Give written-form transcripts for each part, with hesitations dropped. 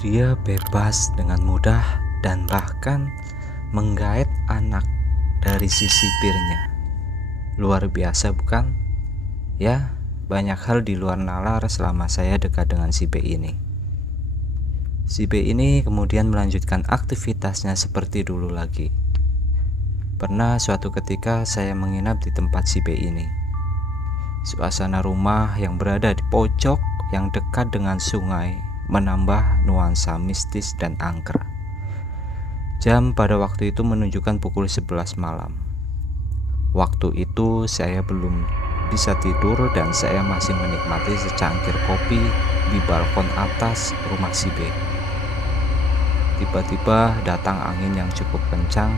Dia bebas dengan mudah dan bahkan menggait anak dari si sipirnya. Luar biasa bukan? Ya, banyak hal di luar nalar selama saya dekat dengan si B ini. Si B ini kemudian melanjutkan aktivitasnya seperti dulu lagi. Pernah suatu ketika saya menginap di tempat si B ini. Suasana rumah yang berada di pojok yang dekat dengan sungai menambah nuansa mistis dan angker. Jam pada waktu itu menunjukkan pukul 11 malam. Waktu itu saya belum bisa tidur dan saya masih menikmati secangkir kopi di balkon atas rumah si B. Tiba-tiba datang angin yang cukup kencang,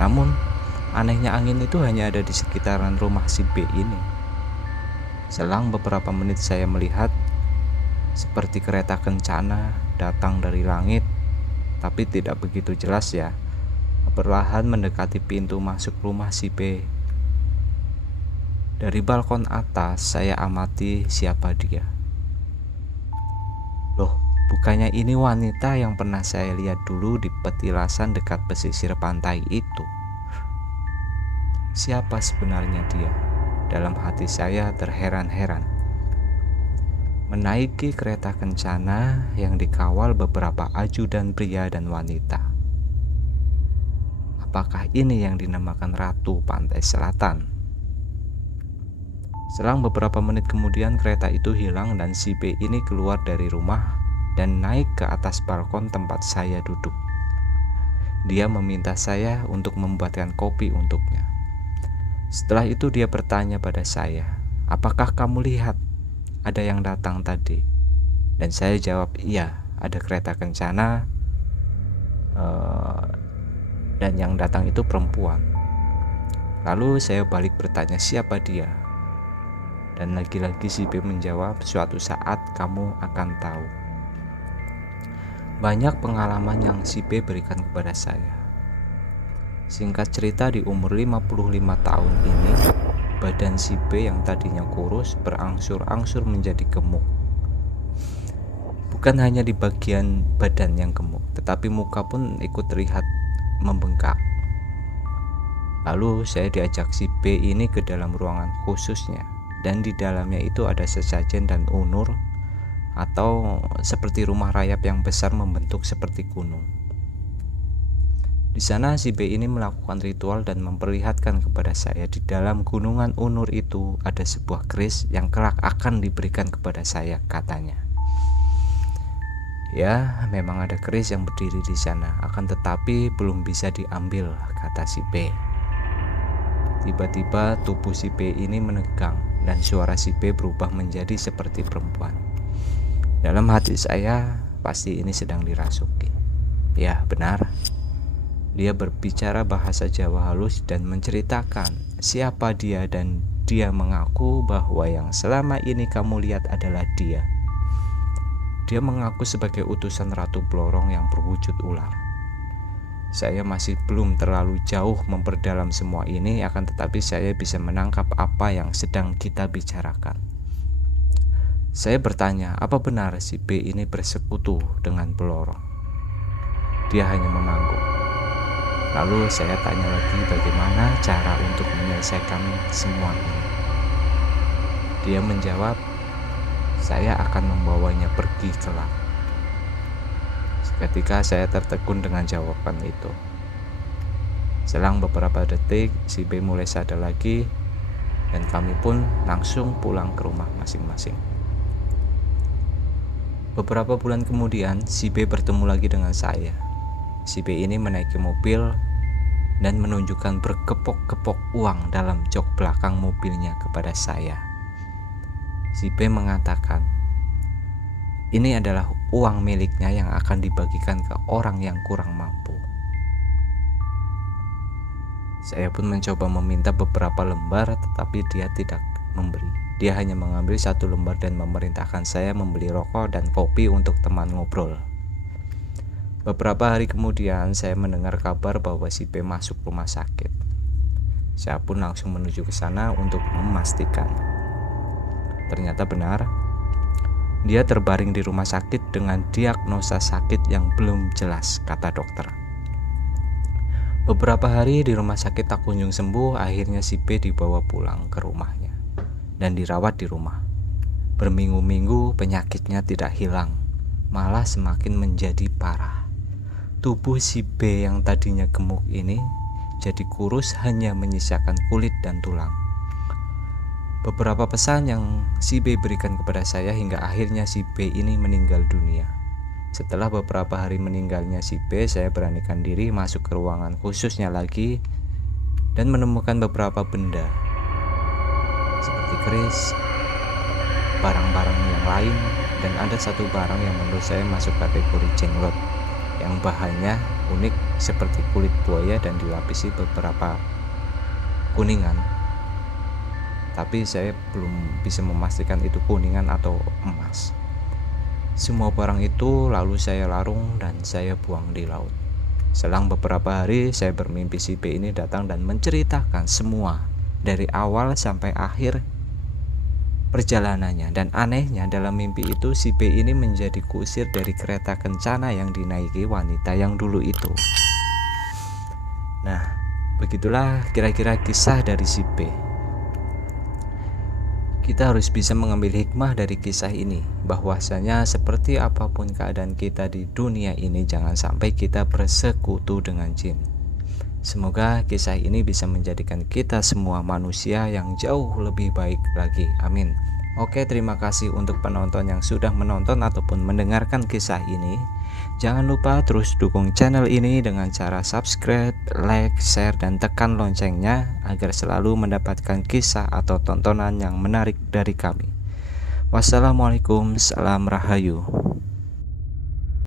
namun anehnya angin itu hanya ada di sekitaran rumah si B ini. Selang beberapa menit saya melihat seperti kereta kencana datang dari langit, tapi tidak begitu jelas ya. Perlahan mendekati pintu masuk rumah si B. Dari balkon atas saya amati siapa dia. Loh, bukannya ini wanita yang pernah saya lihat dulu di petilasan dekat pesisir pantai itu? Siapa sebenarnya dia? Dalam hati saya terheran-heran. Menaiki kereta kencana yang dikawal beberapa ajudan pria dan wanita. Apakah ini yang dinamakan Ratu Pantai Selatan? Selang beberapa menit kemudian kereta itu hilang dan si B ini keluar dari rumah dan naik ke atas balkon tempat saya duduk. Dia meminta saya untuk membuatkan kopi untuknya. Setelah itu dia bertanya pada saya, "Apakah kamu lihat ada yang datang tadi?" Dan saya jawab, "Iya, ada kereta kencana dan yang datang itu perempuan." Lalu saya balik bertanya, "Siapa dia?" Dan lagi-lagi si B menjawab, "Suatu saat kamu akan tahu." Banyak pengalaman yang si B berikan kepada saya. Singkat cerita, di umur 55 tahun ini, badan si B yang tadinya kurus berangsur-angsur menjadi gemuk. Bukan hanya di bagian badan yang gemuk, tetapi muka pun ikut terlihat membengkak. Lalu saya diajak si B ini ke dalam ruangan khususnya, dan di dalamnya itu ada sesajen dan unur atau seperti rumah rayap yang besar membentuk seperti gunung. Di sana si B ini melakukan ritual dan memperlihatkan kepada saya di dalam gunungan unur itu ada sebuah keris yang kelak akan diberikan kepada saya, katanya. Ya, memang ada keris yang berdiri di sana, akan tetapi belum bisa diambil, kata si B. Tiba-tiba tubuh si B ini menegang dan suara si B berubah menjadi seperti perempuan. Dalam hati saya, pasti ini sedang dirasuki. Ya, benar. Dia berbicara bahasa Jawa halus dan menceritakan siapa dia, dan dia mengaku bahwa yang selama ini kamu lihat adalah dia. Dia mengaku sebagai utusan Ratu Blorong yang berwujud ular. Saya masih belum terlalu jauh memperdalam semua ini, akan tetapi saya bisa menangkap apa yang sedang kita bicarakan. Saya bertanya, apa benar si B ini bersekutu dengan Blorong? Dia hanya mengangguk. Lalu saya tanya lagi bagaimana cara untuk menyelesaikan semua ini. Dia menjawab, saya akan membawanya pergi kelak. Seketika saya tertegun dengan jawaban itu. Selang beberapa detik, si B mulai sadar lagi dan kami pun langsung pulang ke rumah masing-masing. Beberapa bulan kemudian, si B bertemu lagi dengan saya. Si B ini menaiki mobil dan menunjukkan bergepok-gepok uang dalam jok belakang mobilnya kepada saya. Si B mengatakan, ini adalah uang miliknya yang akan dibagikan ke orang yang kurang mampu. Saya pun mencoba meminta beberapa lembar, tetapi dia tidak memberi. Dia hanya mengambil satu lembar dan memerintahkan saya membeli rokok dan kopi untuk teman ngobrol. Beberapa hari kemudian saya mendengar kabar bahwa si B masuk rumah sakit. Saya pun langsung menuju ke sana untuk memastikan. Ternyata benar, Dia terbaring di rumah sakit dengan diagnosa sakit yang belum jelas, kata dokter. Beberapa hari di rumah sakit tak kunjung sembuh. Akhirnya si P dibawa pulang ke rumahnya dan dirawat di rumah. Berminggu-minggu penyakitnya tidak hilang, malah semakin menjadi parah. Tubuh si B yang tadinya gemuk ini jadi kurus, hanya menyisakan kulit dan tulang. Beberapa pesan yang si B berikan kepada saya hingga akhirnya si B ini meninggal dunia. Setelah beberapa hari meninggalnya si B, saya beranikan diri masuk ke ruangan khususnya lagi dan menemukan beberapa benda seperti keris, barang-barang yang lain, dan ada satu barang yang menurut saya masuk kategori jenglot yang bahannya unik seperti kulit buaya dan dilapisi beberapa kuningan. Tapi saya belum bisa memastikan itu kuningan atau emas. Semua barang itu lalu saya larung dan saya buang di laut. Selang beberapa hari saya bermimpi si B ini datang dan menceritakan semua dari awal sampai akhir perjalanannya. Dan anehnya dalam mimpi itu si B ini menjadi kusir dari kereta kencana yang dinaiki wanita yang dulu itu. Nah, begitulah kira-kira kisah dari si B. Kita harus bisa mengambil hikmah dari kisah ini, bahwasanya seperti apapun keadaan kita di dunia ini, jangan sampai kita bersekutu dengan jin. Semoga kisah ini bisa menjadikan kita semua manusia yang jauh lebih baik lagi. Amin. Oke, terima kasih untuk penonton yang sudah menonton ataupun mendengarkan kisah ini. Jangan lupa terus dukung channel ini dengan cara subscribe, like, share, dan tekan loncengnya agar selalu mendapatkan kisah atau tontonan yang menarik dari kami. Wassalamualaikum, salam rahayu.